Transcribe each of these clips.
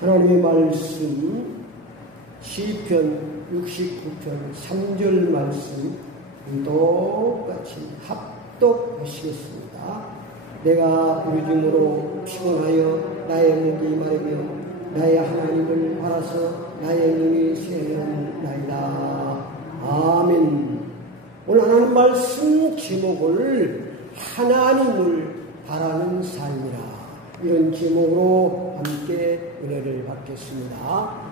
하나님의 말씀 시편 69편 3절 말씀 똑같이 합독하시겠습니다. 내가 부르짖음으로 피곤하여 나의 목이 마르며 나의 하나님을 바라서 나의 눈이 새하였나이다. 아멘. 오늘 하나님 말씀 제목을 하나님을 바라는 삶이라, 이런 제목으로 함께 은혜를 받겠습니다.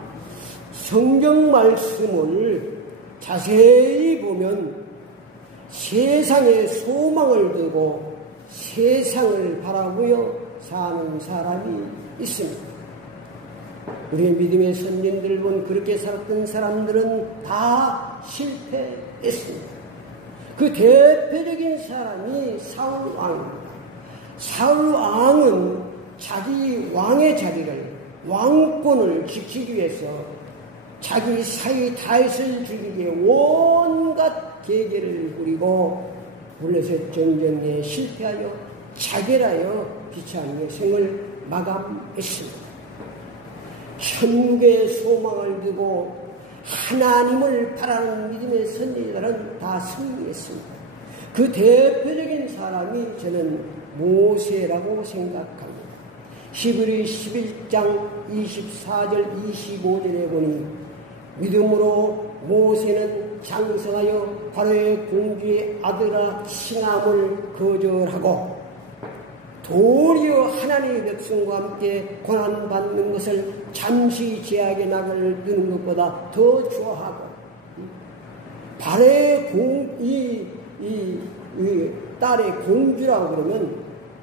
성경 말씀을 자세히 보면 세상에 소망을 두고 세상을 바라보며 사는 사람이 있습니다. 우리의 믿음의 선진들 본 그렇게 살았던 사람들은 다 실패했습니다. 그 대표적인 사람이 사울왕입니다. 사울왕은 자기 왕의 자리를, 왕권을 지키기 위해서 자기 사위 다윗을 죽이기 위해 온갖 계계를 부리고 블레셋 전쟁에 실패하여 자결하여 비참한 여생을 마감했습니다. 천국의 소망을 두고 하나님을 바라는 믿음의 선지자들은 다 승리했습니다. 그 대표적인 사람이 저는 모세라고 생각합니다. 히브리 11장 24절 25절에 보니 믿음으로 모세는 장성하여 바로의 공주의 아들아 칭함을 거절하고 도리어 하나님의 백성과 함께 고난받는 것을 잠시 제약의 낙을 드는 것보다 더 좋아하고, 바로의 딸의 공주라고 그러면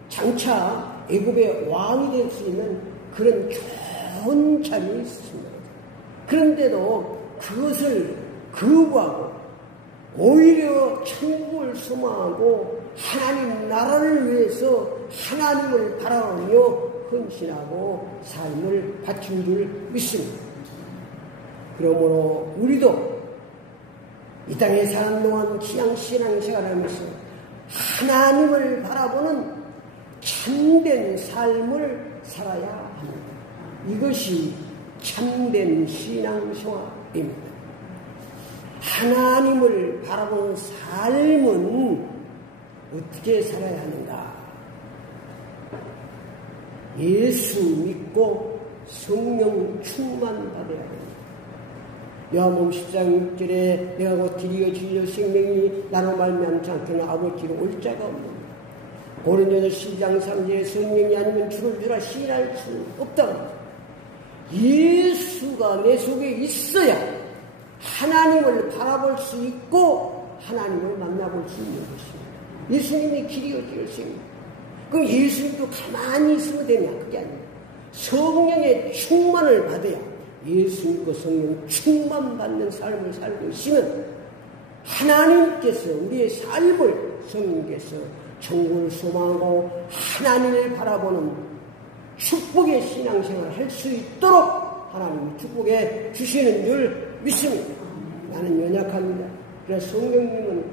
장차 애굽의 왕이 될 수 있는 그런 좋은 자리에 있습니다. 그런데도 그것을 거부하고 오히려 천국을 소망하고 하나님 나라를 위해서 하나님을 바라보며 헌신하고 삶을 바친 줄 믿습니다. 그러므로 우리도 이 땅에 사는 동안 신앙생활을 하면서 하나님을 바라보는 참된 삶을 살아야 합니다. 이것이 참된 신앙생활입니다. 하나님을 바라보는 삶은 어떻게 살아야 하는가? 예수 믿고 성령 충만 받아야 합니다. 요한복음 10장 6절에 내가 곧 길이요 진리요 생명이 나로 말미암지 않고는 아버지로 올 자가 없느니라. 고린도전서 10장 3절에 성령이 아니면 주를 주라 시인할 수 없다고 합니다. 예수가 내 속에 있어야 하나님을 바라볼 수 있고 하나님을 만나볼 수 있는 것입니다. 예수님이 길이요 진리요 생명. 그럼 예수님도 가만히 있으면 되냐? 그게 아니에요. 성령의 충만을 받아야, 예수님과 성령 충만받는 삶을 살고 있으면 하나님께서 우리의 삶을, 성령께서 천국을 소망하고 하나님을 바라보는 축복의 신앙생활을 할 수 있도록 하나님이 축복해 주시는 줄 믿습니다. 나는 연약합니다. 그래서 성령님은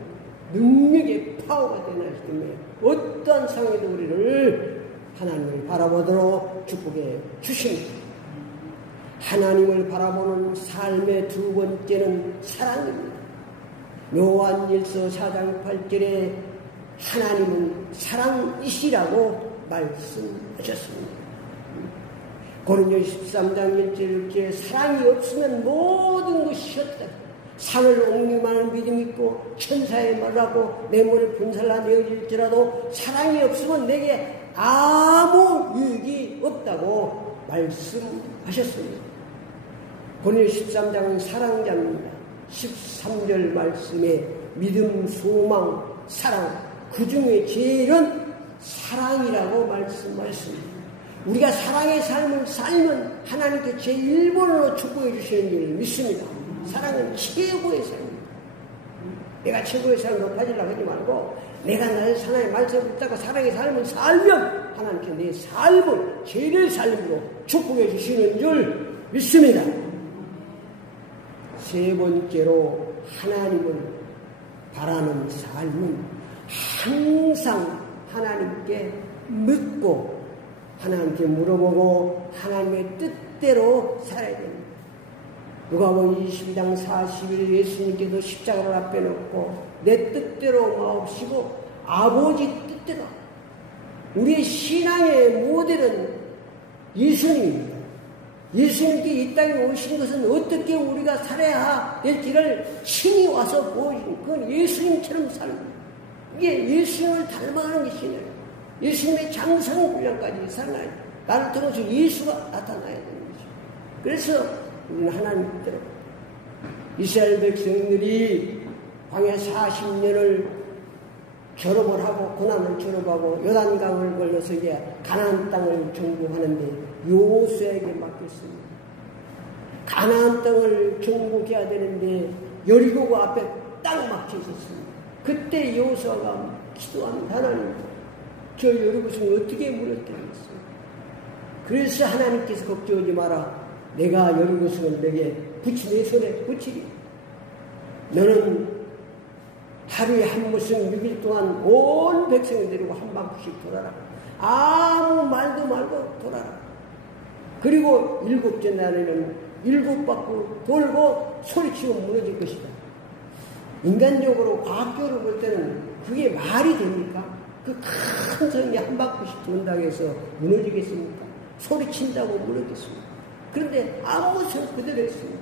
능력의 파워가 되나이기 때문에 어떠한 상황에도 우리를 하나님을 바라보도록 축복해 주십니다. 하나님을 바라보는 삶의 두 번째는 사랑입니다. 요한일서 4장 8절에 하나님은 사랑이시라고 말씀하셨습니다. 고린도전서 13장 1절 6절에 사랑이 없으면 모든 것이 헛되다. 산을 옹기만한 믿음이 있고 천사의 말을 하고 내 몸을 분살라 내어질지라도 사랑이 없으면 내게 아무 유익이 없다고 말씀하셨습니다. 고린도전서 13장은 사랑자입니다. 13절 말씀에 믿음, 소망, 사랑, 그 중에 제일은 사랑이라고 말씀하셨습니다. 우리가 사랑의 삶을 살면 하나님께 제1번으로 축복해 주시는 줄 믿습니다. 사랑은 최고의 삶입니다. 내가 최고의 삶을 높아지려고 하지 말고 내가 나의 하나님의 말씀을 붙잡고 사랑의 삶을 살면 하나님께 내 삶을 제일의 삶으로 축복해 주시는 줄 믿습니다. 세 번째로 하나님을 바라는 삶은 항상 하나님께 묻고 하나님께 물어보고 하나님의 뜻대로 살아야 됩니다. 누가복음 22장 40일 예수님께서 십자가를 앞에 놓고 내 뜻대로 마옵시고 아버지 뜻대로. 우리의 신앙의 모델은 예수님입니다. 예수님께 이 땅에 오신 것은 어떻게 우리가 살아야 될지를 신이 와서 보여준 그건 예수님처럼 살는 이게 예수님을 닮아가는 것이네요. 예수님의 장성훈련까지 살아야 나를 통해서 예수가 나타나야 되는 거죠. 그래서 우리는 하나님 뜻대로 이스라엘 백성들이 광야 40년을 졸업을 하고 고난을 졸업하고 요단강을 걸려서 이제 가나안 땅을 정복하는데 여호수아에게 맡겼습니다. 가나안 땅을 정복해야 되는데 여리고가 앞에 딱 막혀 있었습니다. 그때 여호수아가 기도합니다. 하나님, 저 여리고성을 어떻게 무너뜨리겠어요? 그래서 하나님께서 걱정하지 마라. 내가 여리고성을 내게 내 손에 붙이리. 너는 하루에 한 모습 6일 동안 온 백성을 데리고 한 바퀴씩 돌아라. 아무 말도 말고 돌아라. 그리고 7째 날에는 7바퀴 돌고 소리치고 무너질 것이다. 인간적으로 과학적으로 볼 때는 그게 말이 됩니까? 그 큰 성이 한 바퀴씩 돈다고 해서 무너지겠습니까? 소리친다고 무너지겠습니까? 그런데 아무 소리 그대로 했습니다.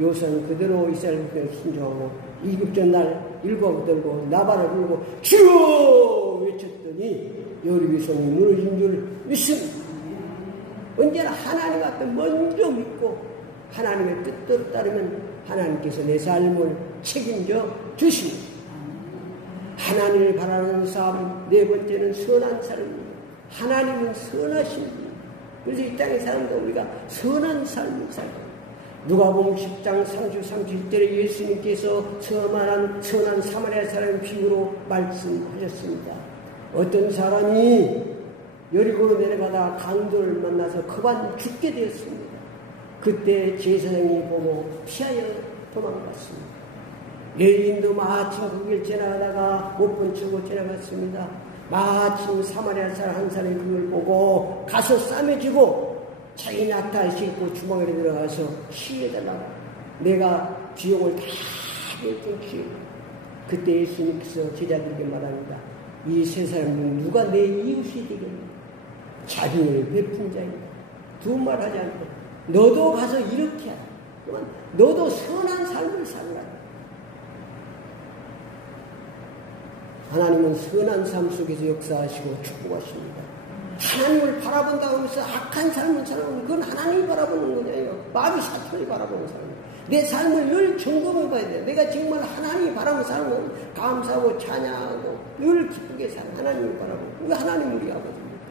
요새는 그대로 이스라엘 백성을 순종하고 7째 날 7바퀴 돌고 나발을 불고 주여 외쳤더니 여리고성이 무너진 줄 믿습니다. 언제나 하나님 앞에 먼저 믿고 하나님의 뜻대로 따르면 하나님께서 내 삶을 책임져 주십니다. 하나님을 바라는 삶, 네 번째는 선한 삶입니다. 하나님은 선하신 분입니다. 그래서 이 땅에 사는데 우리가 선한 삶을 살아요. 누가복음 10장 37절에 예수님께서 선한 사마리아 사람의 비유로 말씀하셨습니다. 어떤 사람이 여리고로 내려가다 강도를 만나서 그만 죽게 되었습니다. 그때 제사장이 보고 피하여 도망갔습니다. 레위인도 마침 그 길 지나가다가 못 본 척하고 지나갔습니다. 마침 사마리아 사람 한 사람이 그걸 보고 가서 싸매지고 자기 낙타에 싣고 주방에 들어가서 치유해달라고. 내가 비용을 다 낼게. 그때 예수님께서 제자들에게 말합니다. 이 세 사람 중 누가 내 이웃이 되겠냐? 자비를 베푼 자입니다. 두 말 하지 않고 너도 가서 이렇게 하라. 그러면 너도 선한 삶을 살라. 하나님은 선한 삶 속에서 역사하시고 축복하십니다. 하나님을 바라본다고 하면서 악한 삶을 살아보면 그건 하나님이 바라보는 거냐요. 마귀 사탄이 바라보는 삶이에요. 내 삶을 늘 점검해 봐야 돼요. 내가 정말 하나님이 바라보는 삶을 감사하고 찬양하고 늘 기쁘게 사는 하나님을 바라보고 그게 하나님 우리 아버지입니다.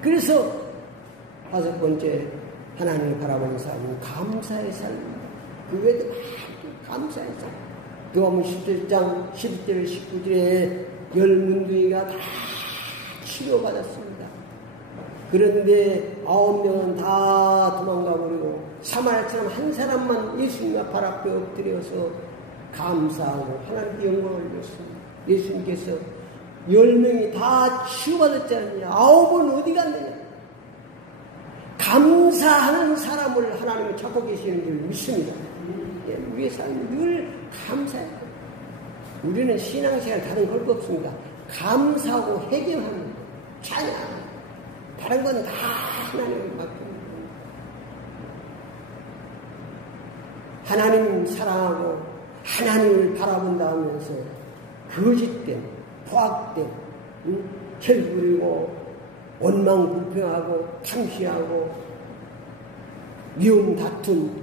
그래서 5번째 하나님을 바라보는 삶은 감사의 삶입니다. 그 외에도 감사의 삶. 누가복음 17장 11절 19절에 10문둥이가 다 치료받았습니다. 그런데 9명은 다 도망가 버리고 사마리아 사람 한 사람만 예수님 발 앞에 엎드려서 감사하고 하나님께 영광을 드렸습니다. 예수님께서 10명이 다 치유받았잖아요. 9은 어디 갔느냐? 감사하는 사람을 하나님은 찾고 계시는 줄 믿습니다. 우리의 삶은 늘 감사해요. 우리는 신앙생활 다른 걸 거 없습니다. 감사하고 해결하는 거, 찬양. 다른 건 다 하나님을 맡깁니다. 하나님 사랑하고 하나님을 바라본다 하면서 거짓된, 포악된, 혈부리고 원망 불평하고 탐시하고 미움 다툼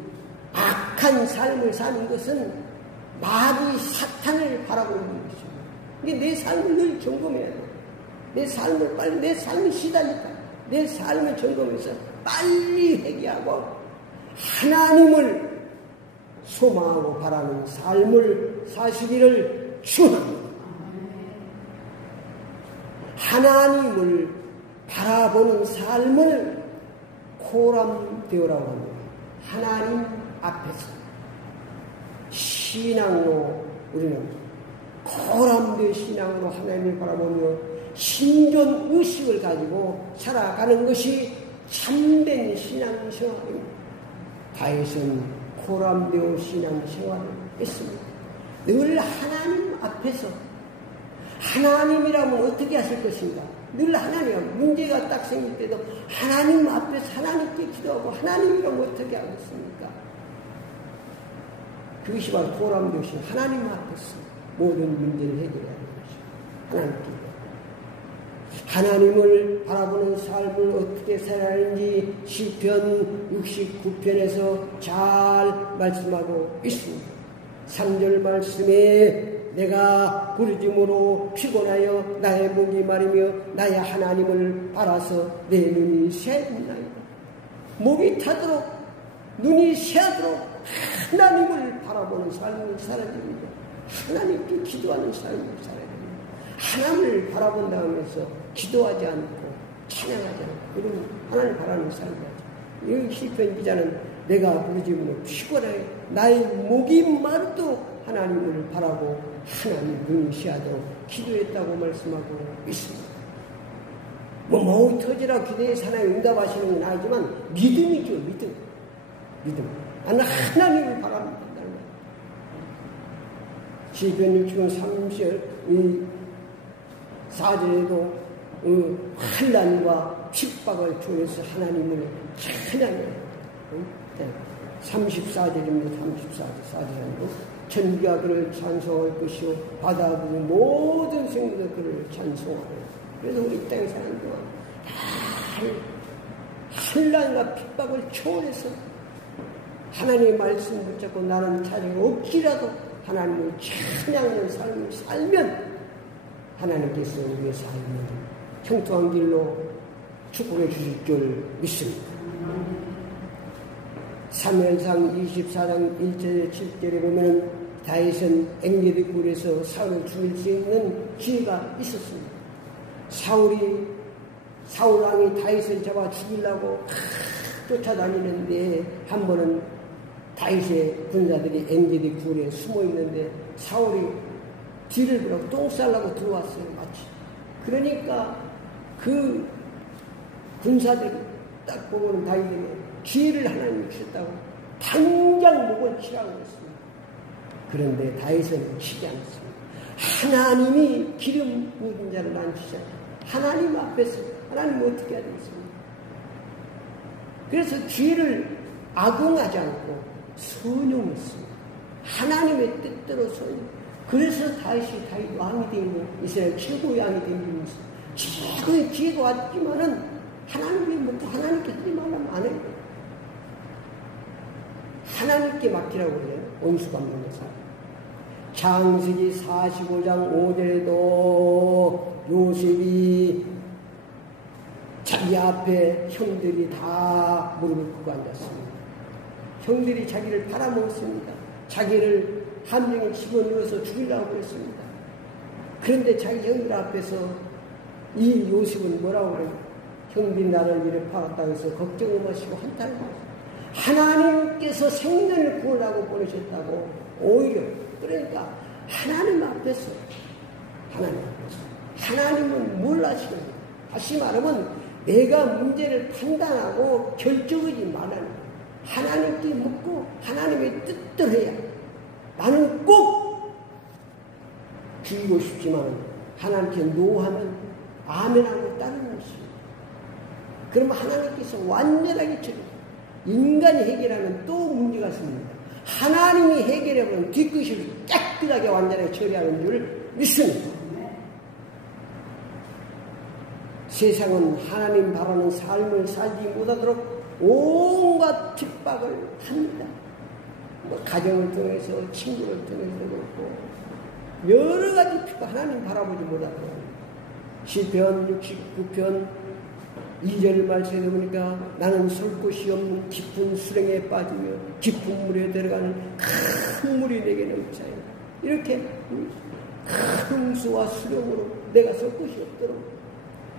악한 삶을 사는 것은 마귀 사탄을 바라보는 것입니다. 근데 내 삶을 늘 점검해야 돼. 내 삶을 빨리, 내 삶이 시다니까. 내 삶을 점검해서 빨리 회개하고 하나님을 소망하고 바라는 삶을 사시기를 축원합니다. 하나님을 바라보는 삶을 코람되어라고 합니다. 하나님 앞에서 신앙으로 우리는 코람된 신앙으로 하나님을 바라보며 신존 의식을 가지고 살아가는 것이 참된 신앙생활입니다. 다윗은 코람데오 신앙생활을 했습니다. 늘 하나님 앞에서 하나님이라면 어떻게 하실 것인가? 늘 하나님, 문제가 딱 생길 때도 하나님 앞에서 하나님께 기도하고 하나님이라면 어떻게 하겠습니까? 그것이 바로 코람데오 신 하나님 앞에서 모든 문제를 해결해야 하는 것입니다. 하나님께. 하나님을 바라보는 삶을 어떻게 살아가는지 시편 69편에서 잘 말씀하고 있습니다. 3절 말씀에 내가 부르짖음으로 피곤하여 나의 목이 마르며 나의 하나님을 바라서 내 눈이 새었나이다. 목이 타도록 눈이 새도록 하나님을 바라보는 삶을 살아야 됩니다. 하나님께 기도하는 삶을 살아야 됩니다. 하나님을 바라본다 하면서 기도하지 않고 찬양하지 않고 이런 하나님을 바라는 삶을 하죠. 이 시편 기자는 내가 부르짖음으로 피곤하여 나의 목이 마르도록 하나님을 바라고 하나님 눈이 시하도록 기도했다고 말씀하고 있습니다. 목이 터지라 기도에 하나님 응답하시는 건 아니지만 믿음이죠. 믿음. 나는 하나님을 바랍니다. 시편 60편 34절에도 환난과 핍박을 통해서 하나님을 찬양해요. 34절입니다. 34절에도 천지가 그를 찬송할 것이요 바다 그 모든 생물도 그를 찬송하고. 그래서 우리 땅에 사는 동안 환난과 핍박을 초월해서 하나님의 말씀을 붙잡고 나는 자리가 없지라도 하나님을 찬양하는 삶을 살면 하나님께서 우리의 삶을 형통한 길로 축복해 주실 줄 믿습니다. 사무엘상 24장 1절 7절에 보면 다윗은 엥게디 굴에서 사울을 죽일 수 있는 기회가 있었습니다. 사울 왕이 다윗을 잡아 죽이려고 쫓아다니는데 한 번은 다윗의 군사들이 엥게디 굴에 숨어 있는데 사울이 뒤를 보라고 똥 싸려고 들어왔어요. 마치. 그러니까 그 군사들이 딱 보고는 다윗에게 기회를 하나님이 주셨다고 당장 목을 치라고 했습니다. 그런데 다윗은 치지 않습니다. 하나님이 기름 부은 자를 앉히자. 하나님 앞에서 하나님 어떻게 해야 되겠습니까? 그래서 기회를 악용하지 않고 선용했습니다. 하나님의 뜻대로 선용. 그래서 다윗 왕이 되고 이스라엘 최고의 왕이 된 것입니다. 최고의 기회가 왔지만은 하나님이 먹고 하나님께 하지 말라면 안 해요. 하나님께 맡기라고 해요. 온수가 없는 사람. 창세기 45장 5절에도 요셉이 자기 앞에 형들이 다 무릎을 꿇고 앉았습니다. 형들이 자기를 팔아먹었습니다. 자기를 함정에 집어넣어서 죽이려고 했습니다. 그런데 자기 형들 앞에서 이 요셉은 뭐라고 하냐? 형들이 나를 위해 팔았다고 해서 걱정을 마시고 한탄을 하셨습니다. 하나님께서 생명을 구하려고 보내셨다고 오히려 그러니까 하나님 앞에서 하나님은 몰라시는 거예요. 다시 말하면 내가 문제를 판단하고 결정하지 말라는 하나님께 묻고 하나님의 뜻대로 해야 나는 꼭 죽이고 싶지만 하나님께 노하면 아멘하고 따르는 것입니다. 그러면 하나님께서 완전하게 처리해요. 인간이 해결하면 또 문제가 생깁니다. 하나님이 해결하면 뒤끝을 깨끗하게 완전하게 처리하는 줄 믿습니다. 세상은 하나님 바라는 삶을 살지 못하도록 온갖 핍박을 합니다. 가정을 통해서 친구를 통해서도 그렇고 여러 가지 핍박 하나님 바라보지 못하도록 시편 69편 2절 말씀에 보니까 나는 설 곳이 없는 깊은 수렁에 빠지며 깊은 물에 들어가는 큰 물이 내게 넘쳐요. 이렇게 큰 수와 수렁으로 내가 설 곳이 없도록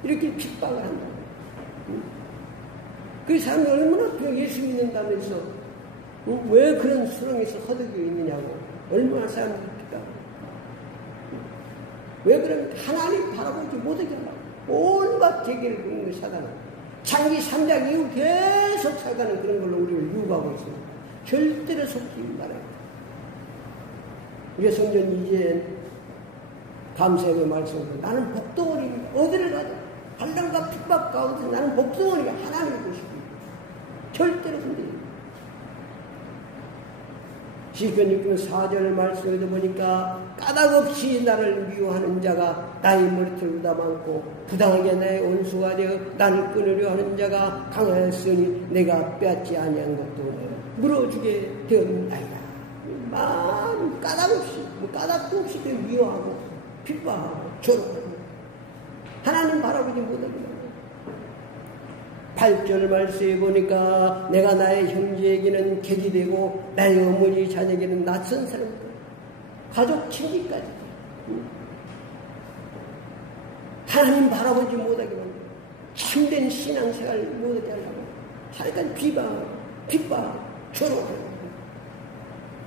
이렇게 핍박을 한다. 그 사람이 얼마나 예수 믿는다면서 왜 그런 수렁에서 허덕여 있느냐고 얼마나 사람들이 핍박. 왜 그러면 하나님 바라보지 못하게 하고 온갖 계기를 부는 거 사단은 장기 3장 이후 계속 사단은 그런 걸로 우리를 유혹하고 있습니다. 절대로 속지 말아요. 우리 성전 이제 감사의 말씀으로 나는 복덩어리입니다. 어디를 가도 환난과 핍박 가운데 나는 복덩어리가 하나님의 것입니다. 절대로 흔들립니다. 시편 6편 4절 말씀에도 보니까 까닭없이 나를 미워하는 자가 나의 머리털 보다 많고 부당하게 나의 원수가 되어 나를 끊으려 하는 자가 강하였으니 내가 빼앗지 아니한 것도 물어주게 되었나이다. 많은 까닭없이 까닭도 없이 미워하고 핍박하고 조롱하고 하나님 바라보지 못하게 8절 말씀에 보니까 내가 나의 형제에게는 객이 되고 나의 어머니 자녀에게는 낯선 사람들 가족 친지까지 하나님 바라보지 못하게 만들고 참된 신앙생활을 못하게 하려고 하니까 핍박 조롱하고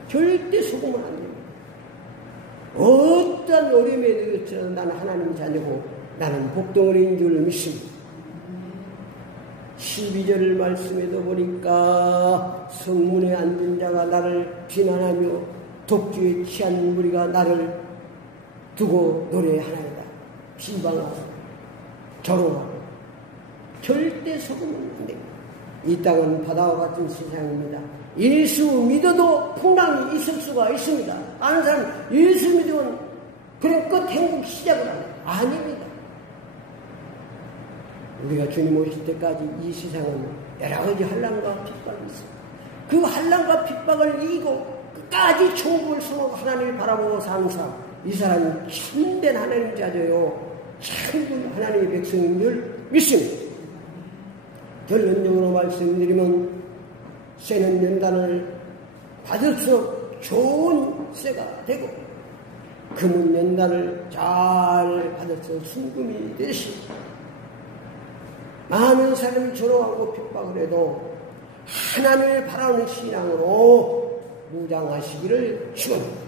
절대 속으면 안 됩니다. 어떤 어려움에 대해서 나는 하나님 자녀고 나는 복덩어리인 줄 믿습니다. 12절 말씀에도 보니까 성문에 앉은 자가 나를 비난하며 독주에 취한 무리가 나를 두고 노래하나이다. 비방하고 조롱하고 절대 속으면 안 됩니다. 이 땅은 바다와 같은 세상입니다. 예수 믿어도 풍랑이 있을 수가 있습니다. 아는 사람 예수 믿으면 그런 끝 행복 시작을 합니다. 아닙니다. 우리가 주님 오실 때까지 이 세상은 여러 가지 환난과 핍박이 있습니다. 그 환난과 핍박을 이기고 끝까지 천국을 숨어 하나님을 바라보고 사는 사람, 이 사람이 참된 하나님 자녀요 참된 하나님의 백성인 줄 믿습니다. 결론적으로 말씀드리면 쇠는 연단을 받을수록 좋은 쇠가 되고 금은 연단을 잘 받을수록 순금이 되십니다. 많은 사람이 조롱하고 핍박을 해도 하나님을 바라는 신앙으로 무장하시기를 축원합니다.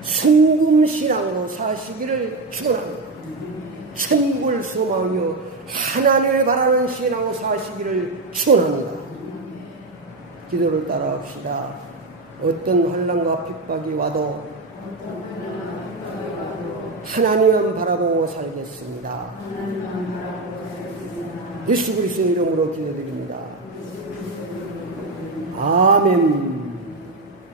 순금신앙으로 사시기를 축원합니다. 천국을 소망하며 하나님을 바라는 신앙으로 사시기를 축원합니다. 기도를 따라합시다. 어떤 환난과 핍박이 와도 하나님만 바라보고 살겠습니다. 예수 그리스도의 이름으로 기도드립니다. 아멘.